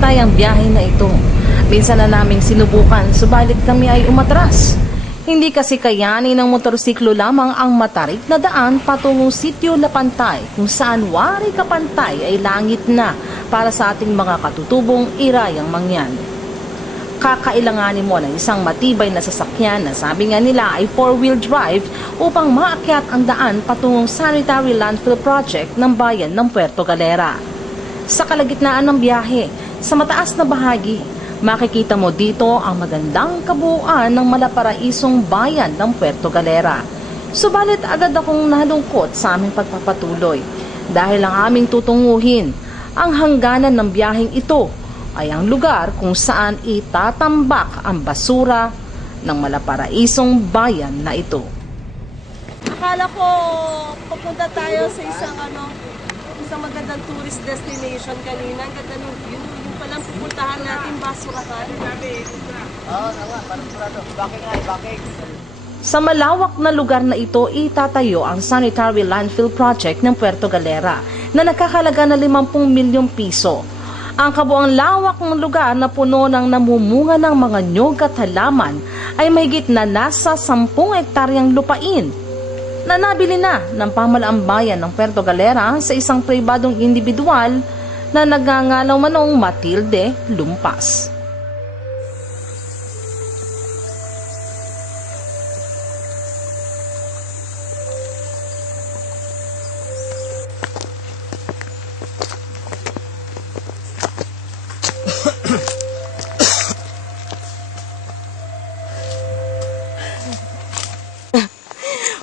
maghintay ang biyahe na ito. Minsan na naming sinubukan, subalit kami ay umatras. Hindi kasi kayanin ng motorsiklo lamang ang matarik na daan patungong sitio Lapantay kung saan wari kapantay ay langit na para sa ating mga katutubong irayang mangyan. Kakailanganin mo ng isang matibay na sasakyan na sabi nga nila ay four-wheel drive upang maakyat ang daan patungong sanitary landfill project ng bayan ng Puerto Galera. Sa kalagitnaan ng biyahe, sa mataas na bahagi, makikita mo dito ang magandang kabuuan ng malaparaisong bayan ng Puerto Galera. Subalit agad akong nalungkot sa aming pagpapatuloy dahil ang aming tutunguhin, ang hangganan ng biyaheng ito ay ang lugar kung saan itatambak ang basura ng malaparaisong bayan na ito. Akala ko pupunta tayo sa isang ano, isang magandang tourist destination kanina. Ang ganda ng view. Palang pupuntahan natin, basurahan. Sa malawak na lugar na ito, itatayo ang sanitary landfill project ng Puerto Galera na nakakalaga na 50 milyong piso. Ang kabuang lawak ng lugar na puno ng namumunga ng mga nyog at halaman ay mahigit na nasa 10 hektaryang lupain na nabili na ng pamalaang bayan ng Puerto Galera sa isang pribadong individual na nagngangalaw manong Matilde Lumpas.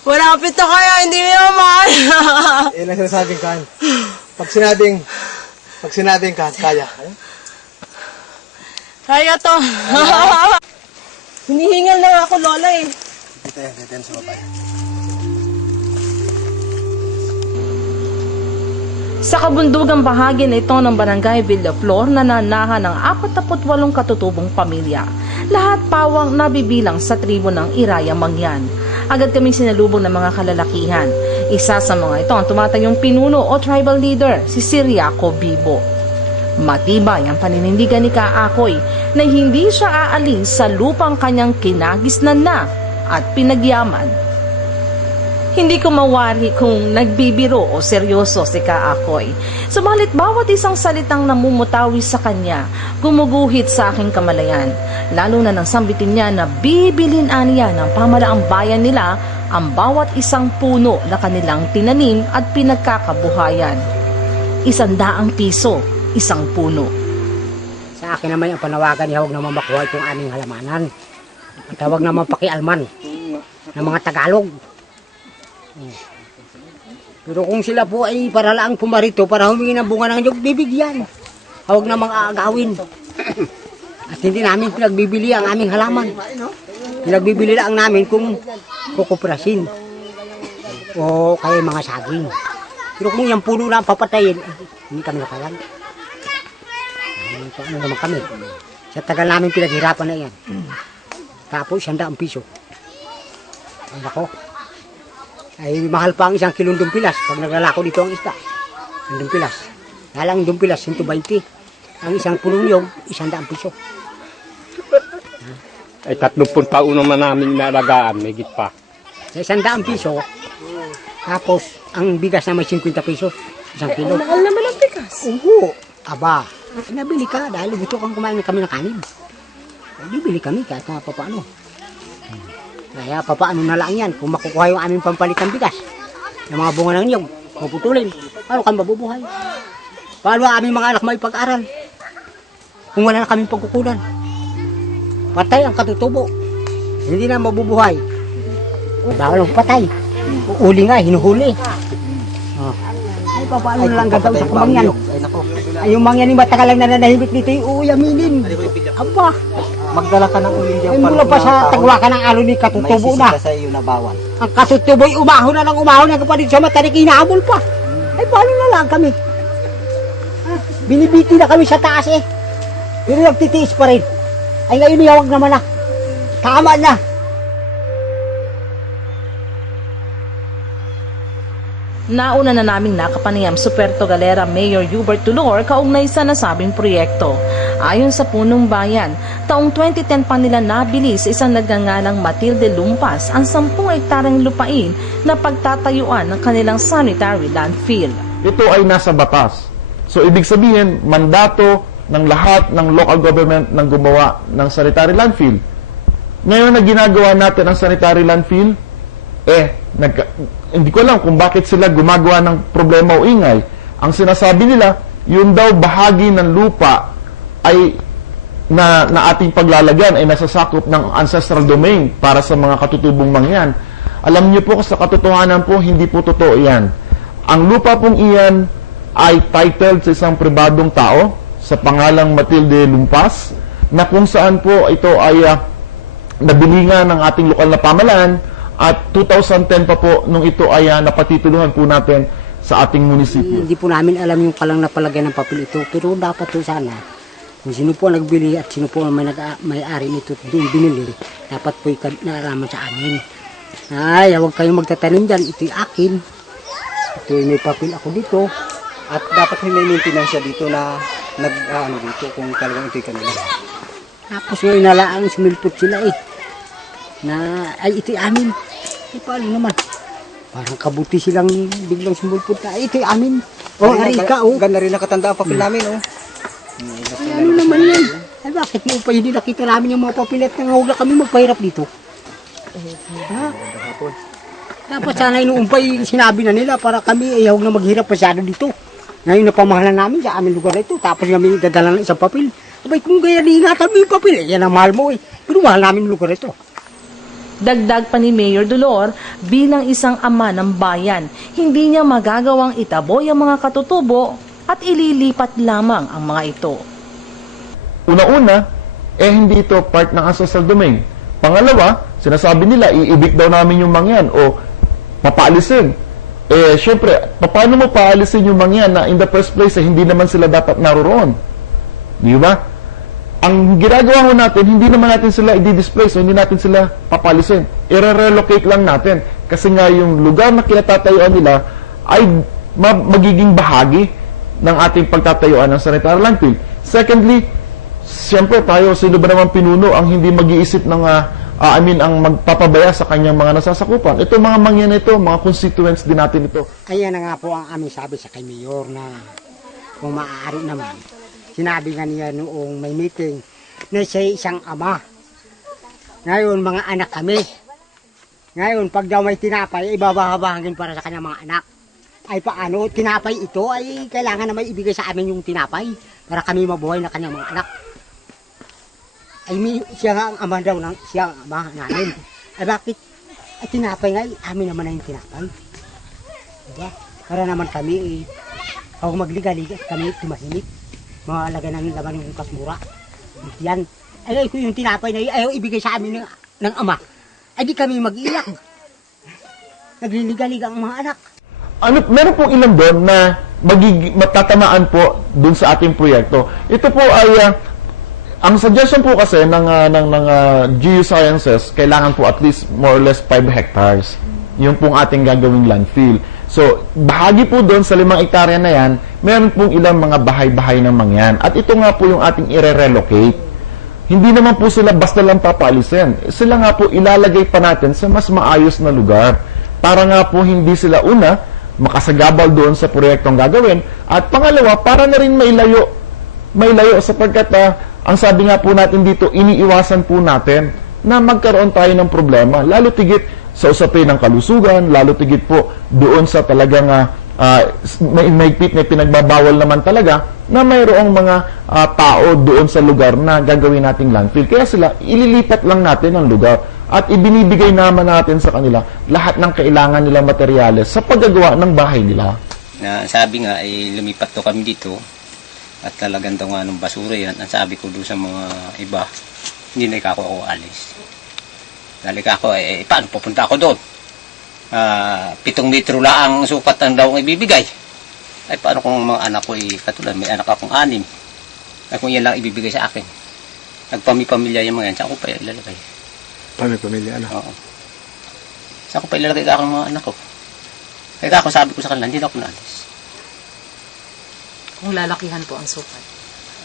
Wala pito kaya, hindi mo naman. Yan ang sinasabing kan. Pag sinabing, pag sinabing kan, kaya. Kaya to. Hinihingal na ako, Lola eh. Dito yan, dito yan sa baba. Sa kabundugang bahagi na ito ng barangay Villaflor na nanahan ng 48 katutubong pamilya. Lahat pawang nabibilang sa tribo ng Iraya Mangyan. Agad kaming sinalubong ng mga kalalakihan. Isa sa mga ito ang tumatayong pinuno o tribal leader, si Siriaco Bibo. Matibay ang paninindigan ni Kaakoy na hindi siya aalis sa lupang kanyang kinagisnan na at pinagyaman hindi ko mawari kung nagbibiro o seryoso si Kaakoy. Subalit bawat isang salitang namumutawi sa kanya, gumuguhit sa aking kamalayan. Lalo na nang sambitin niya na bibilin niya ng pamalaang bayan nila ang bawat isang puno na kanilang tinanim at pinagkakabuhayan. Isandaang piso, isang puno. Sa akin naman ang panawagan niya huwag naman makuha itong aming halamanan. At huwag naman pakialman ng mga Tagalog. Pero kung sila po ay para lang pumarito para humingi ng bunga ng nyog, bibigyan. Huwag namang aagawin. At hindi namin pinagbibili ang aming halaman. Pinagbibili lang namin kung kukuprasin o kaya mga saging. Pero kung yung puno na papatayin, eh, hindi kami nakayan. Ano, naman kami. Sa tagal namin pinaghirapan na yan. Tapos, siyanda ang piso. Ay, nako. Ay, mahal pa ang isang kilong dumpilas pag naglalako dito ang isda. Ang dumpilas. Nalang dumpilas, 120. Ang isang pulong yung, isang daang piso. Ay 30 taon naman namin inaalagaan, may pa. Sa isang daang piso, tapos, ang bigas na may 50 pesos. Isang kilo. Mahal naman ang bigas. Oo. Aba, nabili ka dahil gusto kang kumain kami ng kanin. Bibili kami kahit mga papaano. Kaya papaano na lang yan kung makukuha yung aming pampalit ng bigas. Ng mga bunga ng niyog, puputulin. Paano kami mabubuhay? Paano ang aming mga anak may pag-aral? Kung wala na kaming pagkukunan. Patay ang katutubo. Hindi na mabubuhay. Bawal ang patay. Uli nga, hinuhuli. Oh. Ay, papaano na lang gagawin sa kumangyan? Ay, yung mangyan yung matagal lang nananahimik dito yung uyaminin. Aba, Magdala ka ng uling ay mula pa sa tagwakan ng alo ni katutubo na. sa iyo na bawal. Ang katutubo ay umahon na ng umahon ng kapatid sa matarik, inahabol pa. Ay, paano na lang kami? Ah, Binibiti na kami sa taas eh. Pero nagtitiis pa rin. Ay, ngayon iyawag naman na. Tama na. Nauna na naming nakapanayam Superto Galera Mayor Hubert Tulor kaugnay sa nasabing proyekto. Ayon sa punong bayan, taong 2010 pa nila nabili sa isang nagngangalang Matilde Lumpas ang 10 hektaryang lupain na pagtatayuan ng kanilang sanitary landfill. ito ay nasa batas. So, ibig sabihin, mandato ng lahat ng local government ng gumawa ng sanitary landfill. Ngayon na ginagawa natin ang sanitary landfill, eh, nag, hindi ko alam kung bakit sila gumagawa ng problema o ingay. Ang sinasabi nila, yun daw bahagi ng lupa ay na, na ating paglalagyan ay nasasakop ng ancestral domain para sa mga katutubong mangyan. Alam niyo po sa katotohanan po, hindi po totoo yan. Ang lupa pong iyan ay titled sa isang pribadong tao sa pangalang Matilde Lumpas na kung saan po ito ay ah, nabili nga ng ating lokal na pamalaan at 2010 pa po nung ito ay ah, napatituluhan po natin sa ating munisipyo. Hindi po namin alam yung palang napalagay ng papel ito, pero dapat po sana, kung sino po nagbili at sino po may, nag- may-ari nito doon binili, dapat po ikad naaraman sa amin. Ay, huwag kayong magtatanim dyan, ito'y akin. Ito'y may papel ako dito. At dapat may maintenance siya dito na nag ano dito kung talagang ito'y kanila. Tapos ngayon nalaang sumilpot sila eh. Na, ay ito'y amin. Ay, paano naman? Parang kabuti silang biglang sumulpot na, ay ito'y amin. Oh, ari ka, oh. Ganda rin nakatanda ang papel namin, oh. Ay, ano naman yan? Ay, bakit mo pa hindi nakita namin yung mga papilet na huwag na kami magpahirap dito? Ha? Dapat sana inuumpay sinabi na nila para kami ay huwag na maghirap masyado dito. Ngayon napamahalan namin sa aming lugar na ito, tapos kami dadala ng isang papel. Abay, kung gaya ingatan mo yung papel, eh, yan ang mahal mo eh. Pero mahal namin yung lugar ito. Dagdag pa ni Mayor Dolor, bilang isang ama ng bayan, hindi niya magagawang itaboy ang mga katutubo at ililipat lamang ang mga ito. Una-una, eh hindi ito part ng ancestral domain. Pangalawa, sinasabi nila, iibig daw namin yung mangyan o papaalisin. Eh, syempre, paano mo paalisin yung mangyan na in the first place, eh, hindi naman sila dapat naroon? Di ba? Ang ginagawa ho natin, hindi naman natin sila i-displace o hindi natin sila papalisin. I-relocate lang natin. Kasi nga yung lugar na kinatatayuan nila ay ma- magiging bahagi ng ating pagtatayuan ng sanitary landfill. Secondly, siyempre tayo, sino ba naman pinuno ang hindi mag-iisip ng, ah, ah, I mean, ang magpapabaya sa kanyang mga nasasakupan. Ito mga mangyan ito, mga constituents din natin ito. Kaya na nga po ang aming sabi sa kay Mayor na kung maaari naman, sinabi nga niya noong may meeting na siya isang ama. Ngayon, mga anak kami. Ngayon, pag daw may tinapay, ibabahabahangin para sa kanyang mga anak. Ay paano, tinapay ito ay kailangan na may ibigay sa amin yung tinapay para kami mabuhay na kanyang mga anak. Ay mi, siya nga ang ama daw, ng, siya ang ama namin. Ay bakit? Ay tinapay nga, ay, amin naman na yung tinapay. Diba? Para naman kami, eh, ako magliga-liga, kami tumahimik. Malalagay ng laman yung kasmura. Yan. Ay, kung yung tinapay na ayaw ibigay sa amin ng, ng ama. Ay, di kami mag-iyak. Nagliliga-liga ang mga anak. ano, meron pong ilan doon na magig, matatamaan po doon sa ating proyekto. Ito po ay, ah, ang suggestion po kasi ng, ah, ng, ng ah, geosciences, kailangan po at least more or less 5 hectares. Yung pong ating gagawing landfill. So, bahagi po doon sa limang hektarya na yan, meron pong ilang mga bahay-bahay ng mangyan. At ito nga po yung ating ire-relocate. Hindi naman po sila basta lang papaalisin. Sila nga po ilalagay pa natin sa mas maayos na lugar. Para nga po hindi sila una, makasagabal doon sa proyektong gagawin. At pangalawa, para na rin may layo. May layo sapagkat ah, ang sabi nga po natin dito, iniiwasan po natin na magkaroon tayo ng problema. Lalo tigit sa usapin ng kalusugan, lalo tigit po doon sa talagang ah, ah, may mahigpit na pinagbabawal naman talaga na mayroong mga ah, tao doon sa lugar na gagawin nating landfill. Kaya sila, ililipat lang natin ang lugar at ibinibigay naman natin sa kanila lahat ng kailangan nilang materyales sa paggagawa ng bahay nila. na sabi nga ay lumipat to kami dito at talagang daw nga ng basura yan ang sabi ko doon sa mga iba hindi na ako ako alis dali ka ako eh paano pupunta ako doon? Ah pitong metro lang ang sukat ang daw ang ibibigay. Ay paano kung mga anak ko ay katulad may anak akong anim. Ay kung yan lang ibibigay sa akin. Nagpamipamilya yung mga yan. Saan ko pa ilalagay? Pami pamilya, ano? oo. Saan ko pa ilalagay ka ang mga anak ko? Kaya ako sabi ko sa kanila, hindi na ako naalis. Kung lalakihan po ang sukat.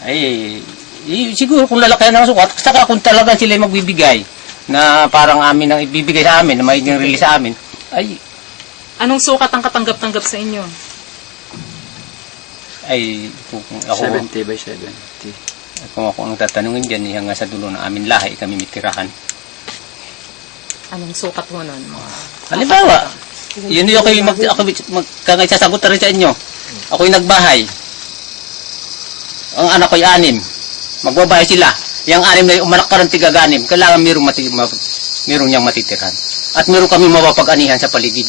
Ay, eh, siguro kung lalaki ng sukat, saka kung talagang sila magbibigay, na parang amin ang ibibigay sa amin, na may release sa amin, ay, Anong sukat ang katanggap-tanggap sa inyo? ay, kung kung ako, 70 by 70. kung ako ang tatanungin dyan, eh, hanggang sa dulo ng amin lahi, kami mitirahan. Anong sukat mo nun? Halimbawa, yun yung ako yung mag, ako mag, kangay sasagot na rin sa inyo. Ako yung nagbahay. Ang anak ko'y anim. Magbabahay sila. Yung anim na yung umanak ka ng tigaganim, kailangan mayroong, mati, ma, mayroong niyang matitiran. At mayroong kami mapapag-anihan sa paligid.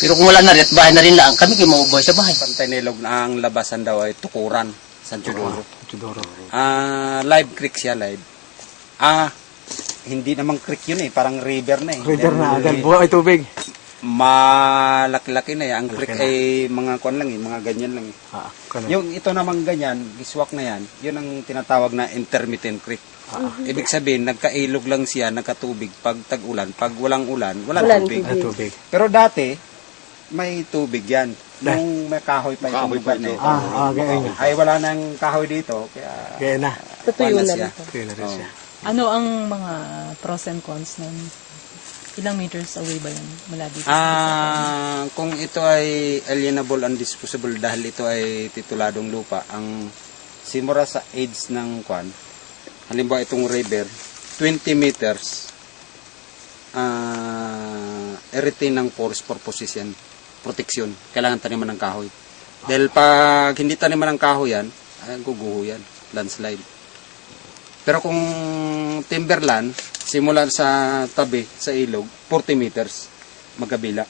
Pero kung wala na rin at bahay na rin lang, kami kayo mabubuhay sa bahay. Pantay nilog na ang labasan daw ay Tukuran, San Chudoro. Ah, live creek siya, live. Ah, hindi naman creek yun eh, parang river na eh. River na, Dahil dahil buha ay tubig. Malaki-laki na eh. Ang creek ay mga kuan lang eh, mga ganyan lang eh. Ah, kanan. Yung ito namang ganyan, giswak na yan, yun ang tinatawag na intermittent creek. Ibig sabihin, nagkailog lang siya, nagkatubig pag tag-ulan. Pag walang ulan, walang Walang tubig. Ay, tubig. Pero dati, may tubig yan. Nung may kahoy pa itong lugar na ito. Ah, ah, ganyan. Ay wala nang kahoy dito, kaya Kaya na. Tatuyo na siya. lang. Kaya na rin siya. Ano ang mga pros and cons nun? Ilang meters away ba yun mula dito? Ah, kung ito ay alienable and disposable dahil ito ay tituladong lupa, ang simura sa age ng kwan, halimbawa itong river, 20 meters, ah, i-retain ng forest purposes yan, protection, kailangan taniman ng kahoy. Dahil pag hindi taniman ng kahoy yan, ay guguho yan, landslide. Pero kung timberland, simula sa tabi, sa ilog, 40 meters magkabila.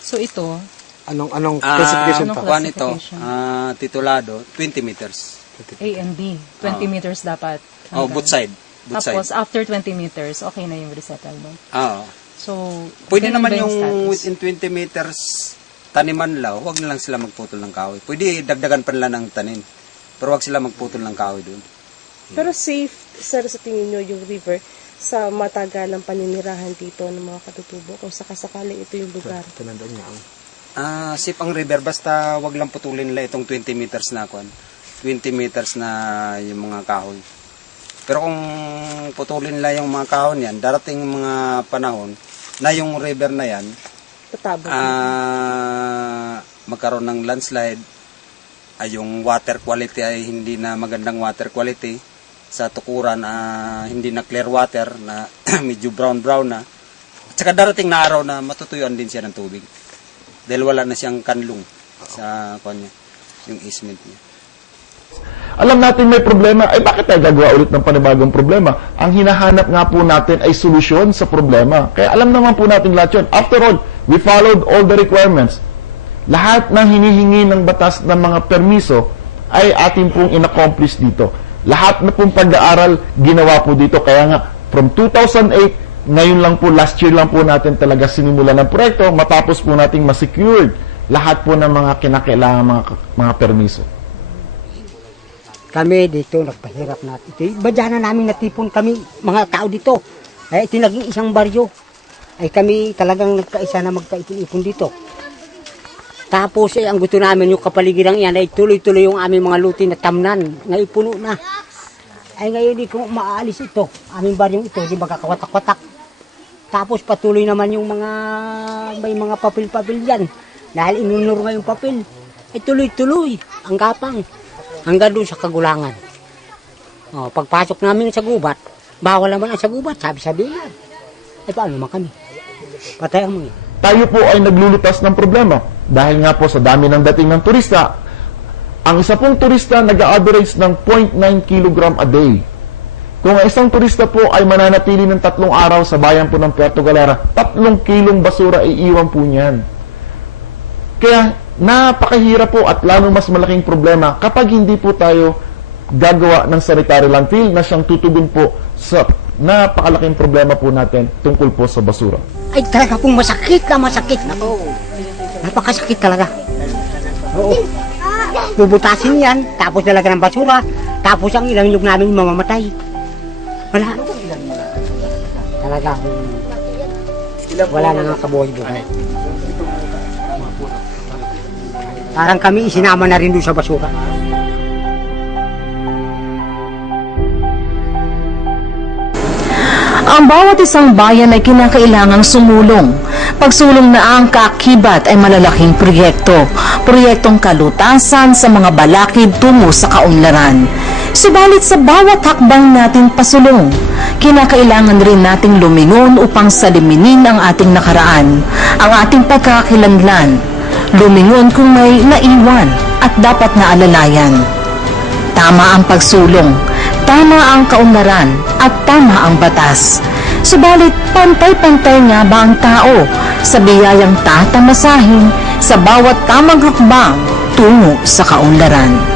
So ito, Anong, anong Ah, classification Anong pa? kuwan ito, classification? ah, titulado, 20 meters. A and B, 20 meters dapat. Oh, hanggang- both side. Both Tapos side. after 20 meters, okay na yung resettlement. Oo. So, Pwede ganun naman ba yung status? within 20 meters taniman law, huwag na lang sila magputol ng kahoy. Pwede dagdagan pa nila ng tanim. Pero huwag sila magputol ng kahoy doon. Pero safe, sir, sa tingin nyo yung river sa matagalang paninirahan dito ng mga katutubo kung sakasakaling ito yung lugar. Tinandaan niya ang Ah, safe ang river basta wag lang putulin nila itong 20 meters na kwan. 20 meters na yung mga kahoy. Pero kung putulin nila yung mga kahoy yan, darating mga panahon na yung river na yan Tatabo. ah magkaroon ng landslide ay yung water quality ay hindi na magandang water quality sa tukuran ah, hindi na clear water na medyo brown brown na at saka darating na araw na matutuyuan din siya ng tubig dahil wala na siyang kanlong sa kanya yung easement niya Alam natin may problema, ay bakit tayo gagawa ulit ng panibagong problema? Ang hinahanap nga po natin ay solusyon sa problema. Kaya alam naman po natin lahat yun. After all, we followed all the requirements. Lahat ng hinihingi ng batas ng mga permiso ay ating pong inaccomplish dito. Lahat na pong pag-aaral ginawa po dito. Kaya nga, from 2008, ngayon lang po, last year lang po natin talaga sinimula ng proyekto, matapos po nating ma-secured lahat po ng mga kinakailangan mga, mga permiso. Kami dito, nagpahirap natin. Ito, badyanan namin natipon kami, mga tao dito. Ay, ito naging isang baryo. Ay kami talagang nagkaisa na magkaipon-ipon dito. Tapos eh, ang gusto namin yung kapaligiran yan ay tuloy-tuloy yung aming mga luti na tamnan. Ngayon puno na. Ay ngayon di ko maalis ito. Aming baryong ito, di ba kakawatak-watak. Tapos patuloy naman yung mga may mga papel-papel yan. Dahil inunur nga yung papel. Ay tuloy-tuloy ang gapang. Hanggang doon sa kagulangan. O, pagpasok namin sa gubat, bawal naman ang sa gubat, sabi-sabi na. Ay paano naman kami? Patay ang mga. Tayo po ay naglulutas ng problema. Dahil nga po sa dami ng dating ng turista, ang isa pong turista nag-average ng 0.9 kg a day. Kung ang isang turista po ay mananatili ng tatlong araw sa bayan po ng Puerto Galera, tatlong kilong basura iiwan po niyan. Kaya napakahirap po at lalong mas malaking problema kapag hindi po tayo gagawa ng sanitary landfill na siyang tutugon po sa napakalaking problema po natin tungkol po sa basura. Ay talaga pong masakit na masakit. Nako. Napakasakit talaga. Oo. Bubutasin yan, tapos nalagyan ng basura, tapos ang ilang ilog namin mamamatay. Wala. Talaga. Wala na nga kabuhay-buhay. Parang kami isinama na rin doon sa basura. Ang bawat isang bayan ay kinakailangang sumulong. Pagsulong na ang kaakibat ay malalaking proyekto. Proyektong kalutasan sa mga balakid tungo sa kaunlaran. Subalit sa bawat hakbang natin pasulong, kinakailangan rin nating lumingon upang saliminin ang ating nakaraan, ang ating pagkakakilanlan. Lumingon kung may naiwan at dapat na alalayan. Tama ang pagsulong, tama ang kaunlaran, at tama ang batas. Subalit, pantay-pantay nga ba ang tao sa biyayang tatamasahin sa bawat tamang hakbang tungo sa kaunlaran?